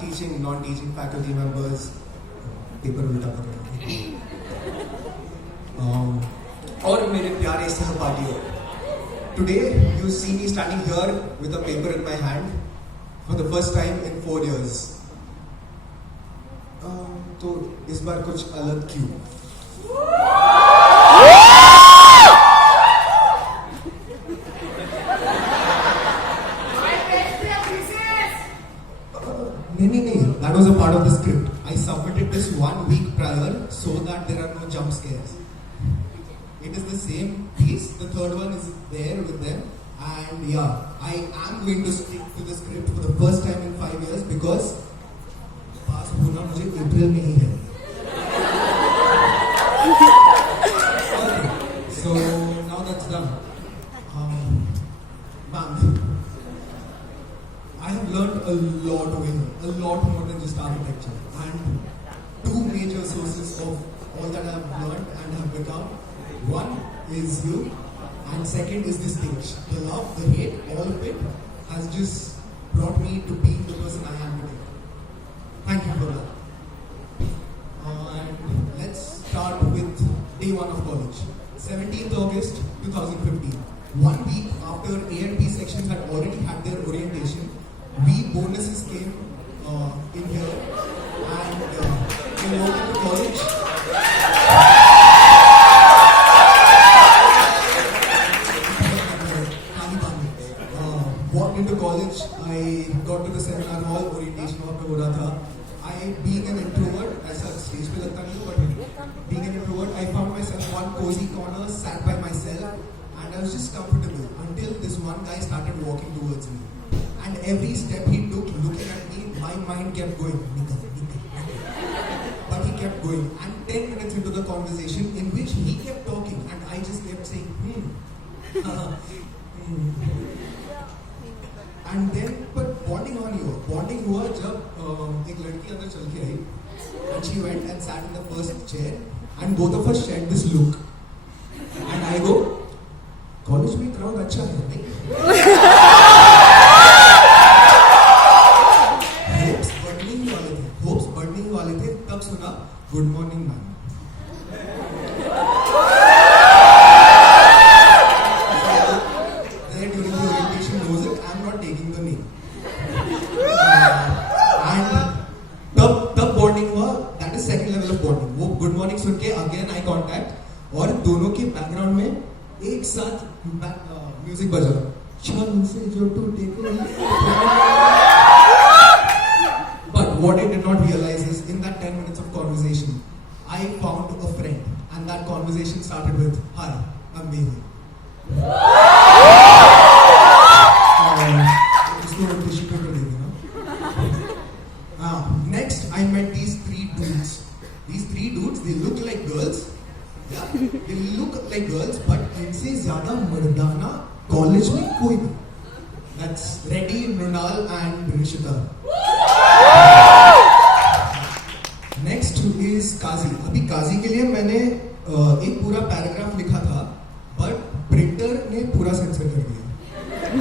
teaching, non-teaching faculty members, paper उल्टा पकड़ा और मेरे प्यारे सहपाठियों, today you see me standing here with a paper in my hand for the first time in 4 years. तो इस बार कुछ अलग क्यों? नहीं, that was a part of the script. I submitted this 1 week prior so that there are no jump scares. It is the same piece. The third one is there with them, and yeah, I am going to stick to the script for the first time in 5 years because पास होना मुझे अप्रैल में ही है. Okay, so now that's done. Ma'am, I have learned a lot over here, a lot more than just architecture. And 2 major sources of all that I have learned and have become. One is you, and second is this stage. The love, the hate, all of it has just brought me to being the person I am today. Thank you for that. And let's start with day 1 of college. 17th August 2015. 1 week after A and B sections had already had their orientation, we bonuses came in here and we walked into college. Walked into college, I got to the seminar hall, orientation वहाँ पे हो रहा था. I, being an introvert, ऐसा stage पे लगता नहीं but being an introvert, I found myself one cozy corner, sat by myself, and I was just comfortable until this one guy started walking towards me. And every step he took, looking at me, my mind kept going, but he kept going. And 10 minutes into the conversation, in which he kept talking, and I just kept saying, And then, but bonding हुआ जब एक लड़की अंदर चल के आई, and she went and sat in the first chair, and both of us shared this look, and I go, college में crowd अच्छा है नहीं? Hopes burning वाले थे, तब सुना good morning ma'am. There during the orientation music, I'm not taking the name. And तब bonding हुआ, that is second level of bonding. वो good morning सुन के again eye contact, और दोनों के background में एक साथ म्यूजिक बजा. चल से जो टूटे But what I did not realize is, in that 10 minutes of conversation, I found a friend, and that conversation started with, "Hi, I'm Mehul." Next, I met these 3 dudes. These 3 dudes, they look like girls. Yeah, they look like girls, but इनसे ज़्यादा मर्दाना college में कोई नहीं. That's Reddy, Mrunal, and Rishita. Next is Kazi. अभी काजी के लिए मैंने एक पूरा पैराग्राफ लिखा था, but प्रिंटर ने पूरा सेंसर कर दिया.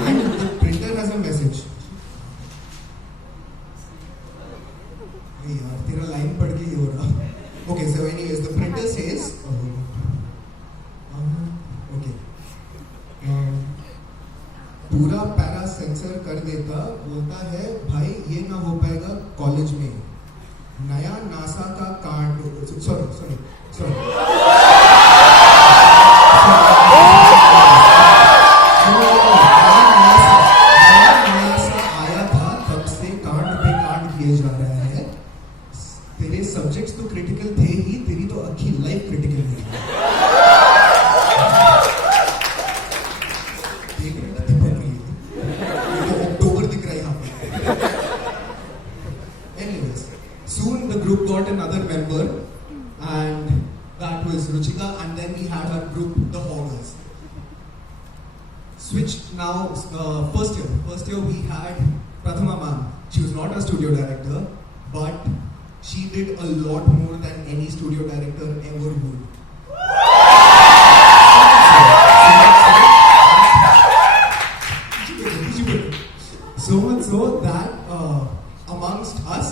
And the printer has a message. यार तेरा लाइन पढ़ के ये हो रहा. Okay, so anyways, the printer says, okay, पूरा पैरा सेंसर कर देता, बोलता है भाई ये ना हो पाएगा कॉलेज में. नया नासा का कार्ड, सॉरी नासा आया था, तब से कार्ड पे कार्ड किए जा रहा है. तेरे सब्जेक्ट्स तो क्रिटिकल थे ही, तेरी तो अच्छी लाइफ क्रिटिकल है. अक्टूबर दिख रहा है यहाँ पे. Anyways, soon the group got another member, and that was Ruchika, and then we had our group, the Hoggers. Switched now, first year we had Prathama ma'am. She was not a studio director, but she did a lot more than any studio director ever would. So much so that amongst us,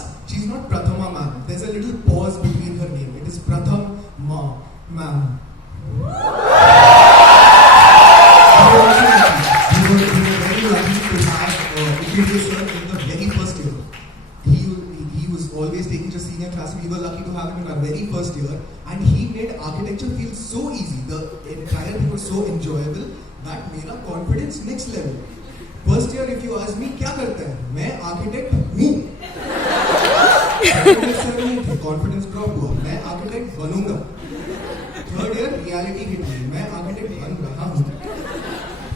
there's a little pause between her name. It is Pratham ma'am. We were very lucky to have Ikridu sir in the very first year. He was always taking just senior class. We were lucky to have him in our very first year, and he made architecture feel so easy. The entire thing was so enjoyable that made our confidence next level. First year, if you ask me, क्या करता है? मैं architect हूँ. Confidence drop हुआ. मैं architect बनूंगा. Third year, reality hit me. मैं architect बन रहा हूँ.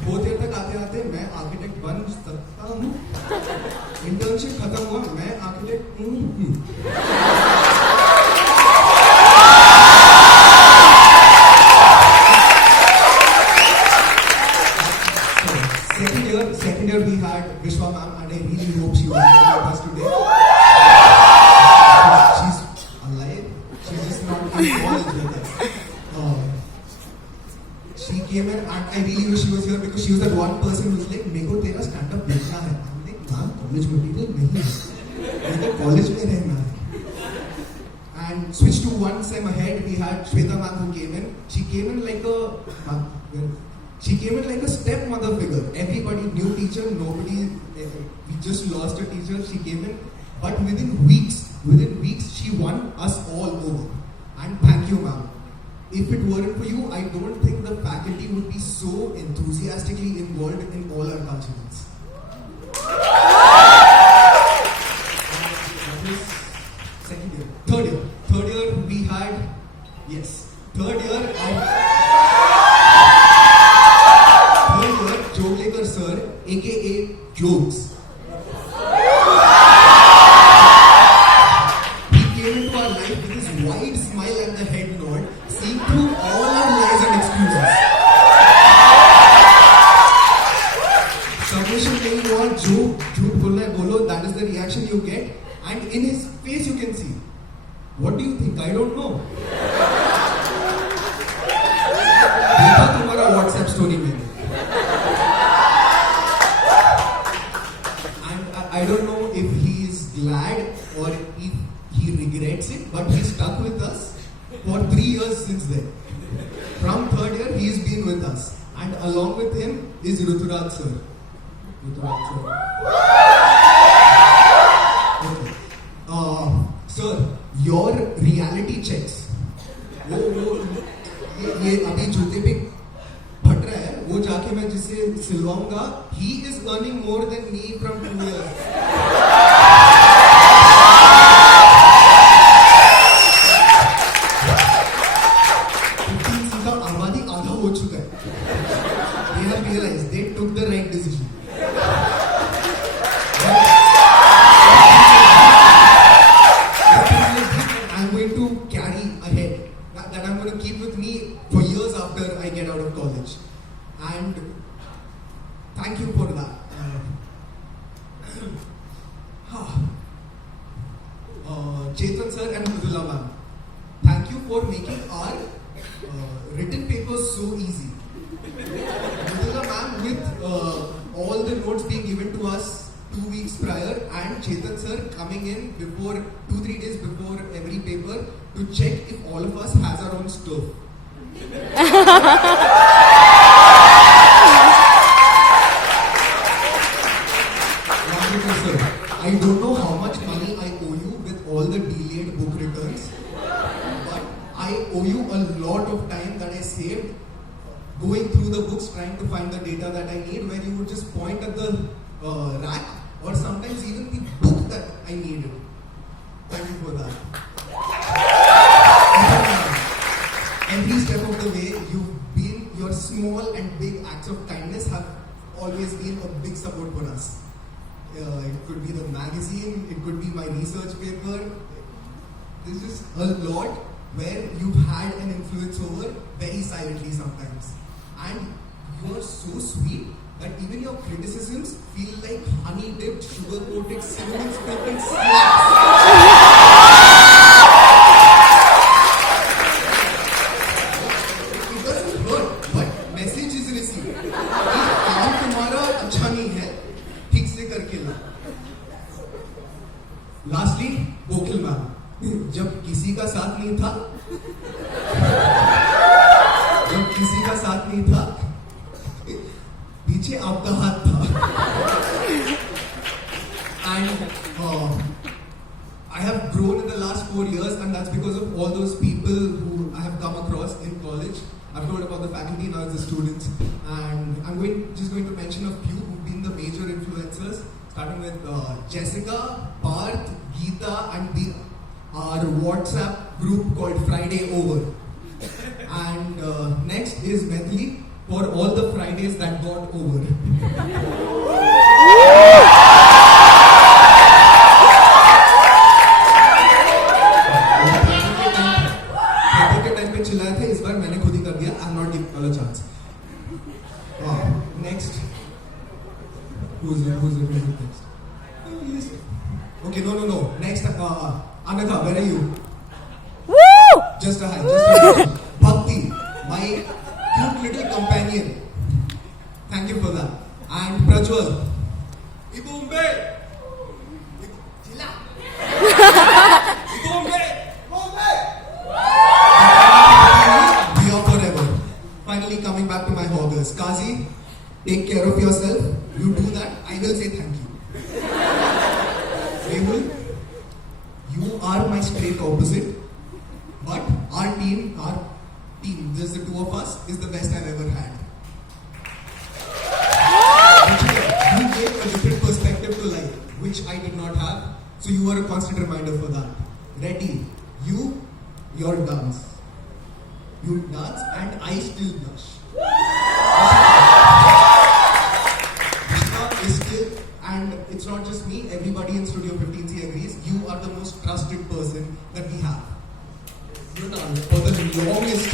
Fourth year तक आते आते मैं architect बन सकता हूँ. Internship खत्म हुआ. मैं architect हूँ. Second year we had Vishwa ma'am, and I really hope she was here with us today. She's alive. She's just not in college with us. She came in, and I really wish she was here because she was that one person who was like, "मेरे को तेरा stand up देखना है." I'm like, "ma'am college material नहीं है. मेरे को college में रहना है." And switch to one sem ahead, we had Shweta ma'am who came in. She came in like a stepmother figure. Everybody, new teacher, nobody, we just lost a teacher. She came in, but within weeks, she won us all over. And thank you, ma'am. If it weren't for you, I don't think the faculty would be so enthusiastically involved in all our cultures. That was second year. Third year, we had, yes, third year, Joglekar sir, aka Jokes. He came into our life with his wide smile and the head nod, seeing through all our lies and excuses. Submission नहीं हुआ, झूठ बोलना है बोलो, that is the reaction you get, and in his face you can see. What do you think? I don't know. देखा तुम्हारा WhatsApp story में. I don't know if he is glad or if he regrets it, but he stuck with us for 3 years since then. From third year, he has been with us, and along with him is Ruturaj sir. Okay. Sir, your reality checks. ये अभी जूते पे फट रहा है, वो जाके मैं जिसे सिलवाऊंगा. He is earning more than me from 2 years. का आबादी आधा हो चुका है. They have realized they took the right decision. I'm going to carry ahead. That I'm going to keep with me for years after I get out of college. And thank you for that. Chetan sir and Mridula ma'am, thank you for making our written papers so easy. Mridula ma'am with all the notes being given to us 2 weeks prior, and Chetan sir coming in before 2-3 days before every paper to check if all of us has our own stove. I don't know how much money I owe you with all the delayed book returns, but I owe you a lot of time that I saved going through the books trying to find the data that I need, where you would just point at the rack or sometimes even the book that I needed. Thank you for that. Every step of the way, your small and big acts of kindness have always been a big support for us. It could be the magazine, it could be my research paper. There's just a lot where you've had an influence over very silently sometimes. And you are so sweet that even your criticisms feel like honey dipped, sugar coated, cinnamon sprinkled slaps. It doesn't hurt, but message is received. काम तुम्हारा अच्छा नहीं है, ठीक से करके ला. Lastly, Bokhil ma'am. जब किसी का साथ नहीं था, जब किसी का साथ नहीं था, पीछे आपका हाथ था. And I have grown in the last 4 years, and that's because of all those people who I have come across in college. I've told about the faculty, now it's the students, and I'm just going to mention a few who've been the major influencers, starting with Jessica, Parth, Geeta, and our WhatsApp group called Friday Over. And next is Methli for all the Fridays that got over. चिल्लाए थे, इस बार मैंने खुद ही कर दिया. I am not giving a chance. Next who's next? Okay, no. Next, Anagha, where are you? Woo! Just a hi. Bhakti, my cute little companion. Thank you for that. And Prajwal. Ibumbe. Chilla. Ibumbe. We are forever. Finally coming back to my hoggers. Kazi, take care of yourself. You do that, I will say thank you. Mehul, you are my straight opposite. But our team, just the two of us, is the best I've ever had. You gave a different perspective to life, which I did not have. So you were a constant reminder for that. Reddy, your dance. You dance and I still blush. And it's not just me, everybody in Studio 15C agrees. You are the most trusted person that we have. For the longest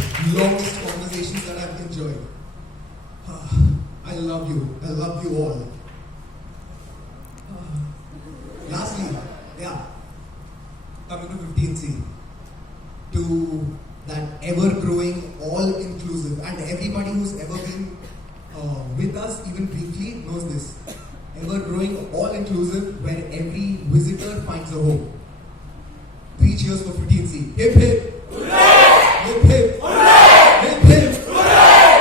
conversations that I've enjoyed. I love you. I love you all. Lastly, coming to 15C, to that ever-growing, all-inclusive, and everybody who's ever been with us, even briefly, knows this. Ever-growing, all-inclusive, where every visitor finds a home. 3 cheers for 15C. Hip hip! Hooray! Hip hip! Hooray! Hip hip! Hooray!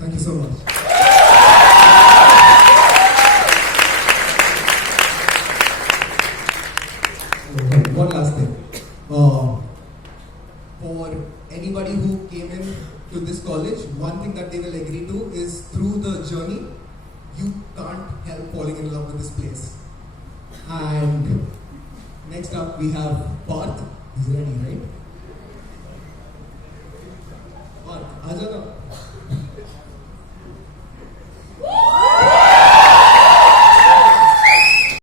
Thank you so much. One last thing. For anybody who came in to this college, one thing that they will agree to is through the journey, you can't help falling in love with this place. And next up we have Parth. He's ready, right? Parth, aaja na.